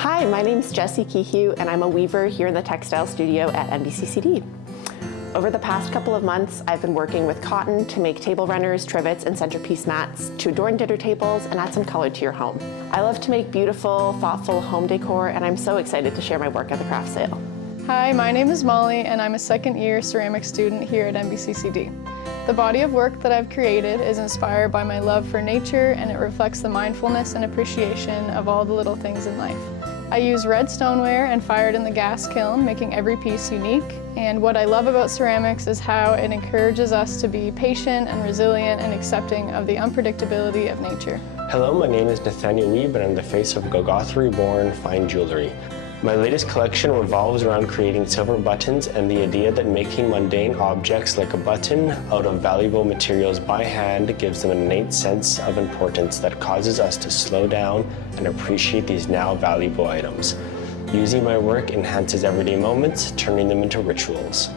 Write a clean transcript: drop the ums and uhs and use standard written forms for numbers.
Hi, my name's Jessie Kehew, and I'm a weaver here in the textile studio at NBCCD. Over the past couple of months, I've been working with cotton to make table runners, trivets, and centerpiece mats to adorn dinner tables and add some color to your home. I love to make beautiful, thoughtful home decor, and I'm so excited to share my work at the craft sale. Hi, my name is Molly, and I'm a second-year ceramics student here at NBCCD. The body of work that I've created is inspired by my love for nature, and it reflects the mindfulness and appreciation of all the little things in life. I use red stoneware and fire it in the gas kiln, making every piece unique. And what I love about ceramics is how it encourages us to be patient and resilient and accepting of the unpredictability of nature. Hello, my name is Nathaniel Weeb, and I'm the face of Golgotha Reborn Fine Jewelry. My latest collection revolves around creating silver buttons and the idea that making mundane objects like a button out of valuable materials by hand gives them an innate sense of importance that causes us to slow down and appreciate these now valuable items. Using my work enhances everyday moments, turning them into rituals.